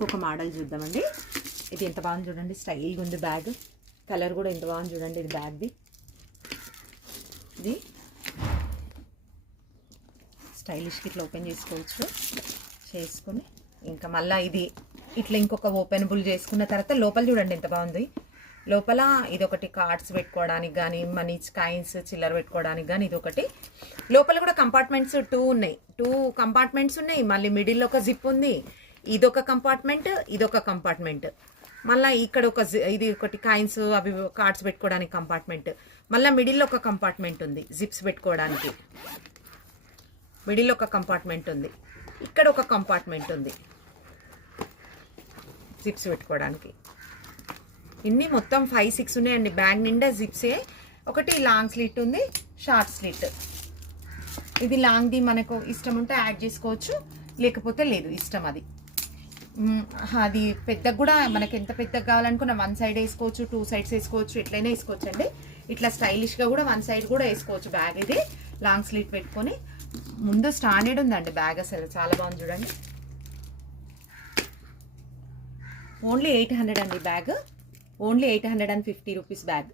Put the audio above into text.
ఇంకొక మోడల్ చూద్దామండి. ఇది ఎంత బాగుంది చూడండి, స్టైల్గా ఉంది బ్యాగ్. కలర్ కూడా ఎంత బాగుంది చూడండి. ఇది బ్యాగ్ది, ఇది స్టైలిష్కి ఇట్లా ఓపెన్ చేసుకోవచ్చు. చేసుకుని ఇంకా మళ్ళీ ఇది ఇట్లా ఇంకొక ఓపెనబుల్ చేసుకున్న తర్వాత లోపల చూడండి ఎంత బాగుంది. లోపల ఇదొకటి కార్డ్స్ పెట్టుకోవడానికి కానీ, మనీ కాయిన్స్ చిల్లర పెట్టుకోవడానికి కానీ ఇదొకటి. లోపల కూడా కంపార్ట్మెంట్స్ 2 ఉన్నాయి, 2 కంపార్ట్మెంట్స్ ఉన్నాయి. మళ్ళీ మిడిల్లో ఒక జిప్ ఉంది. ఇదొక కంపార్ట్మెంట్, ఇదొక కంపార్ట్మెంట్. మళ్ళీ ఇక్కడ ఒక ఇది ఒకటి కాయిన్స్ అవి కార్డ్స్ పెట్టుకోవడానికి కంపార్ట్మెంట్. మళ్ళీ మిడిల్లో ఒక కంపార్ట్మెంట్ ఉంది జిప్స్ పెట్టుకోవడానికి. మిడిల్లో ఒక కంపార్ట్మెంట్ ఉంది. ఇక్కడ ఒక కంపార్ట్మెంట్ ఉంది జిప్స్ పెట్టుకోవడానికి. ఇన్ని మొత్తం 5-6 ఉన్నాయండి. బ్యాగ్ నిండా జిప్సే. ఒకటి లాంగ్ స్లిట్ ఉంది, షార్ట్ స్లిట్. ఇది లాంగ్ది మనకు ఇష్టం ఉంటే యాడ్ చేసుకోవచ్చు, లేకపోతే లేదు, ఇష్టం అది. అది పెద్దగా కూడా మనకి ఎంత పెద్దగా కావాలనుకున్నా 1 సైడ్ వేసుకోవచ్చు, 2 సైడ్స్ వేసుకోవచ్చు, ఎట్లయినా వేసుకోవచ్చు అండి. ఇట్లా స్టైలిష్గా కూడా 1 సైడ్ కూడా వేసుకోవచ్చు బ్యాగ్. ఇది లాంగ్ స్లిట్ పెట్టుకొని ముందు స్టాండర్డ్ ఉందండి బ్యాగ్. అసలు చాలా బాగుంది చూడండి. ఓన్లీ 800 అండి బ్యాగ్. Only 850 rupees bag.